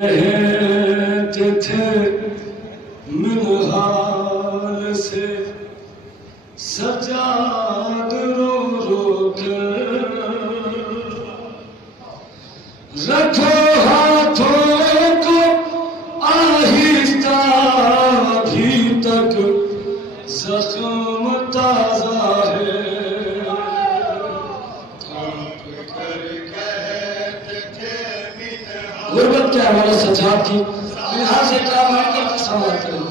कहते थे मिनहाल से सजाद रो रो कर रखो हाथों को आहिस्ता अभी तक जख्म ताजा है। गुर्बत क्या हमारे सजाद की यहाँ से क्या मांगकर सवाल करें।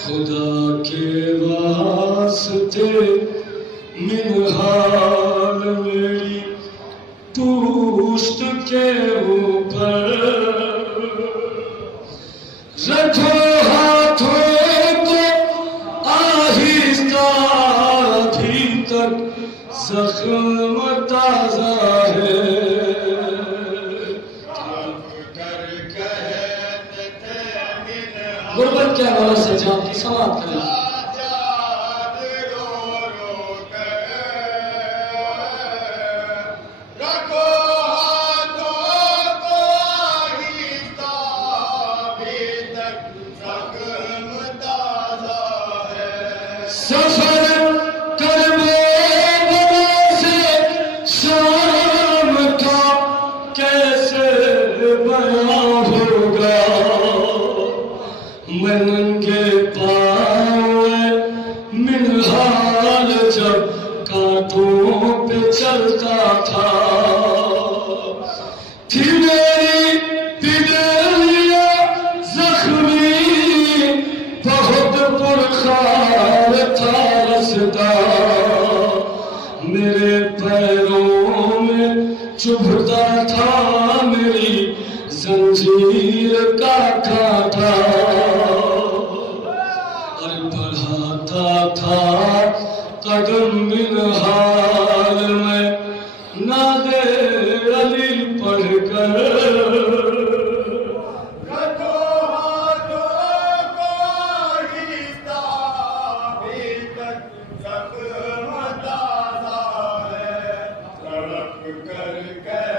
खुदा के वास्ते मिनहाल मेरी पुश्त के ऊपर रखो हाथों को आहिस्ता अभी तक जख्म ताजा है। गुर्बत क्या वाला सजाद की समाप्त करें। सफर करने से शाम का कैसे बयां होगा। मैं नंगे पाँव मिनहाल जब कांटों पे चलता था थी मेरी दिलिया जख्मी बहुत पुरखार था रसदा मेरे पैरों में चुभता था मेरी जंजीर का कांटा और बढ़ाता था कदम मिनहाल में नादे अली पढ़कर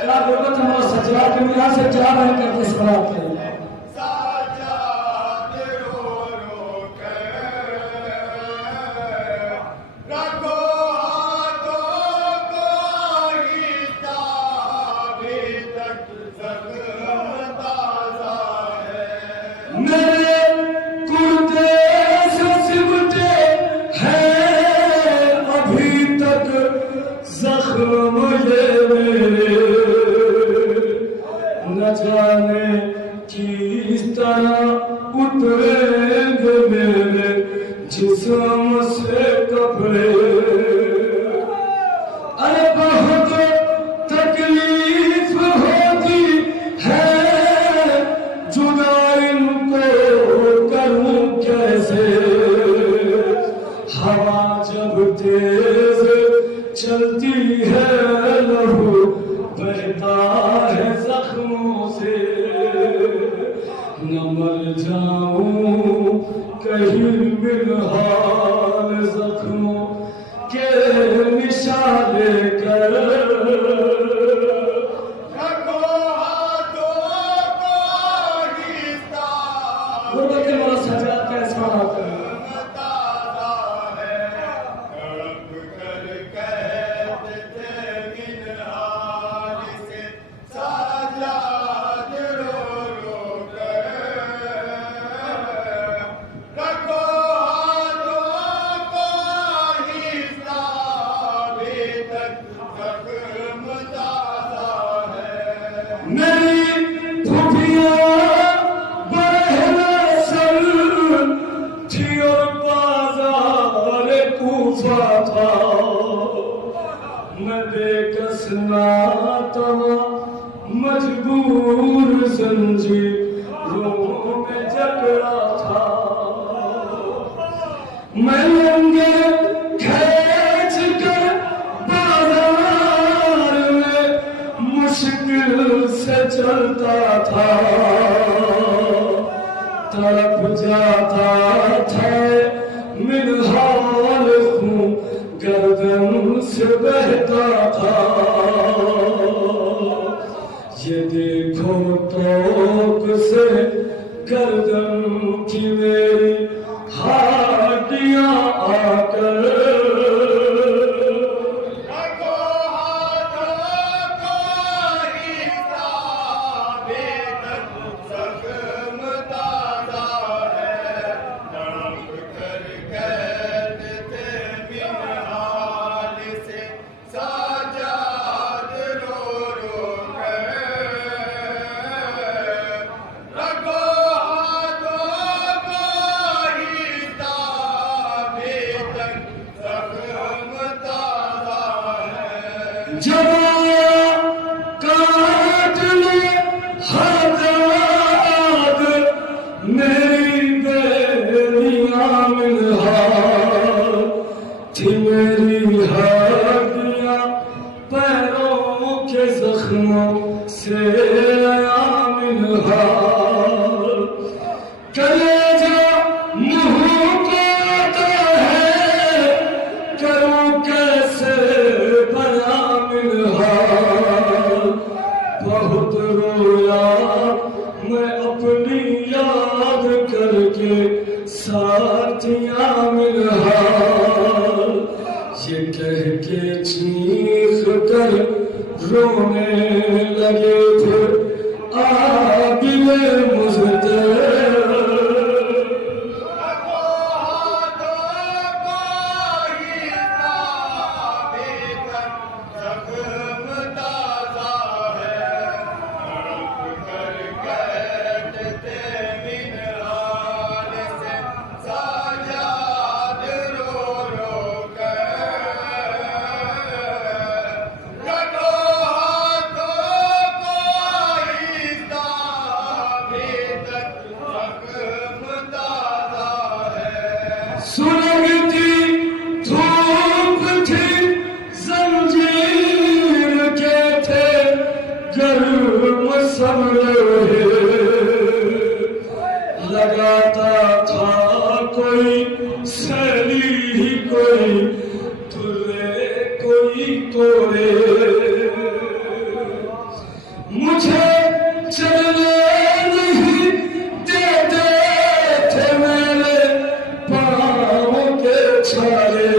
क्या गुर्बत हमारा सजदा के यहाँ से जा रहे हैं करके सवाल करें। मेरे कुर्ते से सिमटे हैं अभी तक जख्म ये मेरे न जाने किस तरह उतरेंगे मेरे जिस्म से कपड़े। अरे बहुत तकलीफ होती है जुदा इनको करूं कैसे। हवा जब तेज चलती है लहू बहता है जख्मों से न मर जाऊं कहीं मिनहाल जख्मों के निशाने कर गुर्बत के वाला सजाद का इस्तेमाल करें। मेरी फुफिया बहन थी और बाजार कूफा था मैं बेकस नाता मजबूर जंजीरों में जकड़ा था। मैं लंगे खींच कर बाजार में मुश्किल से चलता था। तड़प जाता था मिनहाल खून गर्दन से बहता था। ये देखो तोप से गर्दन की मेरी हड्डियां आकर काट ले हजाद मेरी बेलियां मिनहाल थी मेरी हड्डियां पैरों के जख्मों से आया मिनहाल। कलेजा मुंह को आता है करूं कैसे बया मिनहाल। बहुत रोया मैं अपनी याद करके साथियां मिनहाल। ये कह के चीख कर रोने लगे फिर आबिले मुझे सुलगती धूप थी जंजीर के थे गर्म सब लोहे। लगाता था कोई सैली ही कोई तुरे कोई तोड़े। मुझे चलने नहीं देते थे मेरे छाले।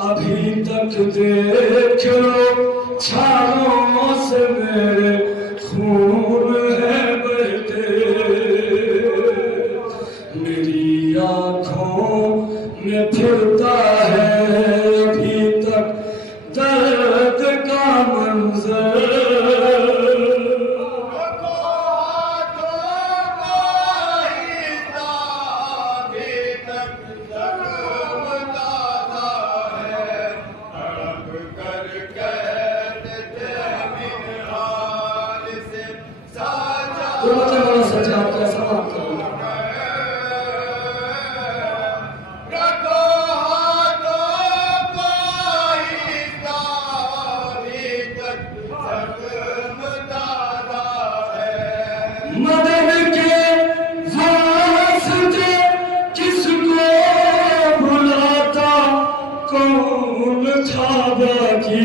अभी तक देख लो छालों से मेरे खून है बहते। मेरी आँखों में फिरता है अभी तक दर्द का मंजर। सजाद का समाप्त करूंगा। मदद के वास्ते किसको बुलाता कौन था बाकी।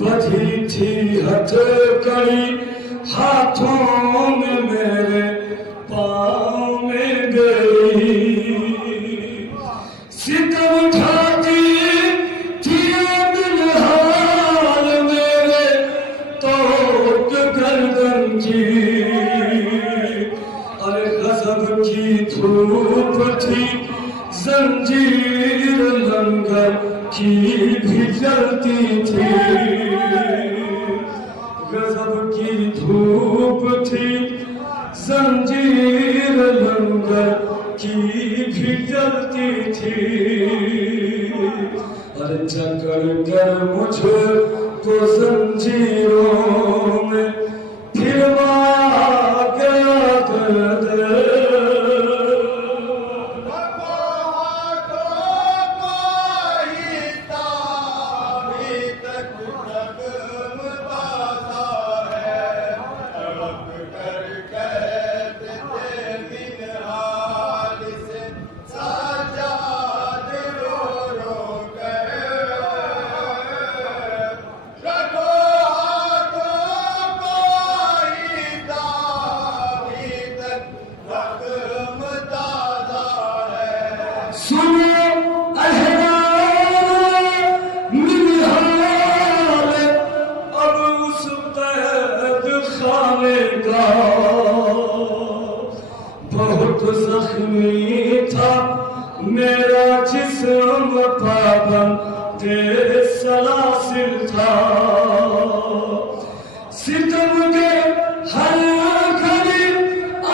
बधी थी हथकड़ी हाथों में मेरे पाँव में गई। सितम उठाती थी मिनहाल मेरे तोक गर्दन की। अरे गजब की धूप थी जंजीर लंगर की भी जलती थी। गजब की धूप थी जंजीर लंगर की भी जलती थी। अरे जकड़ कर मुझे तो जंजीरों में फिरवा गया दर्द। जख्मी था मेरा जिस्म पाबंद सलासिल था सितम के हर घड़ी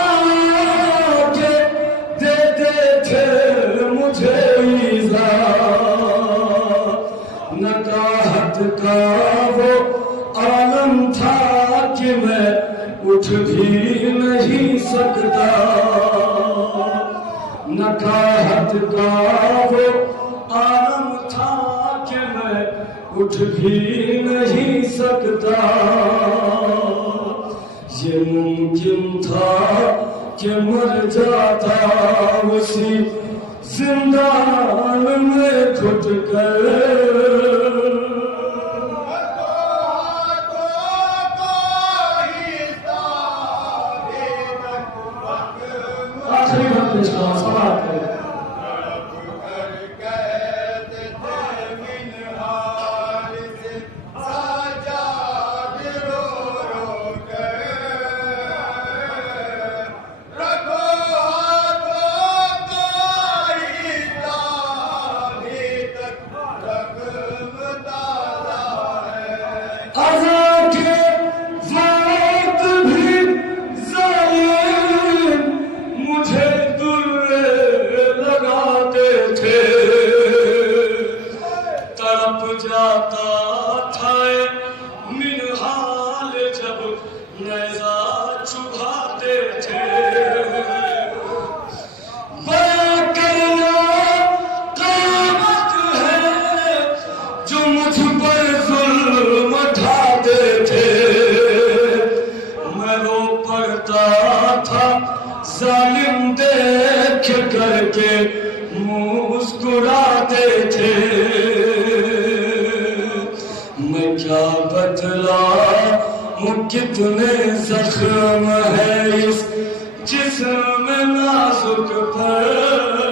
आके देते थे मुझे ईज़ा नकाहत का वो आलम था कि मैं उठ भी नहीं सकता नकाहत का वो आलम था कि मैं उठ भी नहीं सकता ये मुमकिन था कि मर जाता उसी जिंदान में घुट कर जालिम देख करके मुस्कुराते थे मैं क्या बतलाऊं कितने जख्म है इस जिस्म नाजुक पर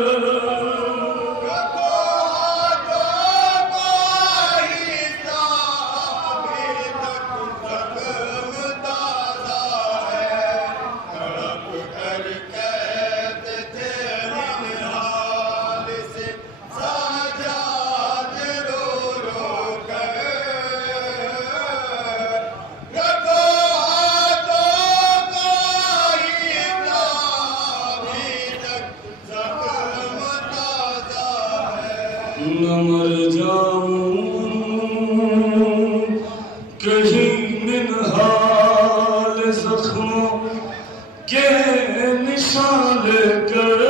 न मर जाऊं कहीं मिनहाल जख्मों के निशान कर